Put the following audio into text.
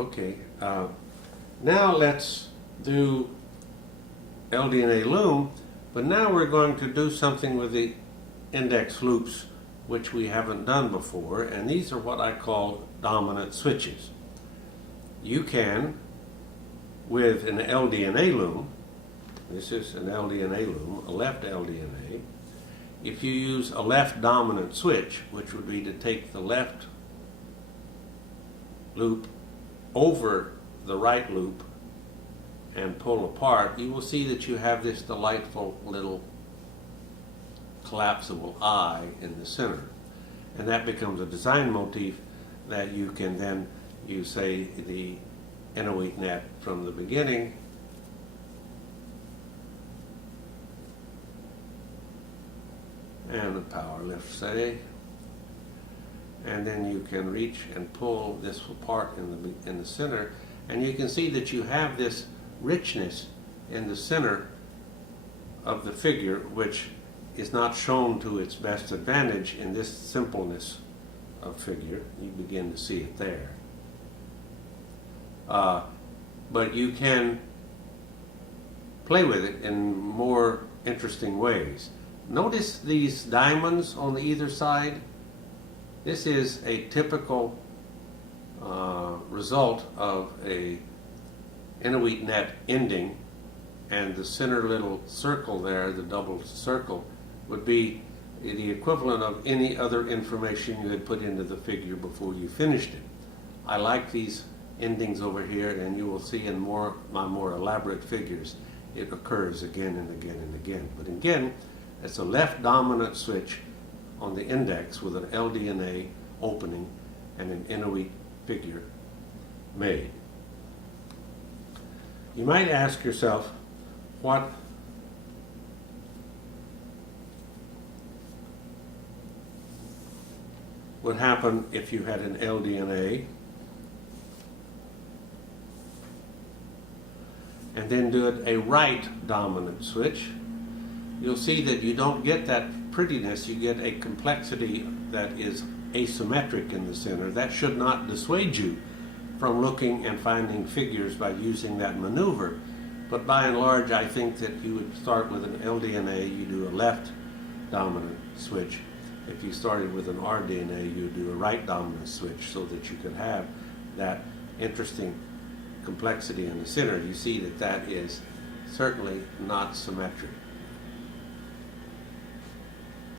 Okay, now let's do LDNA loom, but now we're going to do something with the index loops which we haven't done before, and these are what I call dominant switches. You can, with an LDNA loom, this is an LDNA loom, a left LDNA, if you use a left dominant switch, which would be to take the left loop over the right loop and pull apart, you will see that you have this delightful little collapsible eye in the center. And that becomes a design motif that you can then use, say, the inuit net from the beginning and the power lift, say, and then you can reach and pull this apart in the center, and you can see that you have this richness in the center of the figure, which is not shown to its best advantage in this simpleness of figure. You begin to see it there. But you can play with it in more interesting ways. Notice these diamonds on either side. This is a typical result of a inuit net ending, and the center little circle there, the double circle, would be the equivalent of any other information you had put into the figure before you finished it. I like these endings over here, and you will see in my more elaborate figures it occurs again and again and again. But again, it's a left dominant switch on the index with an LDNA opening and an inuit figure made. You might ask yourself, what would happen if you had an LDNA and then do it a right dominant switch? You'll see that you don't get that prettiness, you get a complexity that is asymmetric in the center. That should not dissuade you from looking and finding figures by using that maneuver. But by and large, I think that you would start with an LDNA, you do a left dominant switch. If you started with an RDNA, you would do a right dominant switch so that you could have that interesting complexity in the center. You see that that is certainly not symmetric.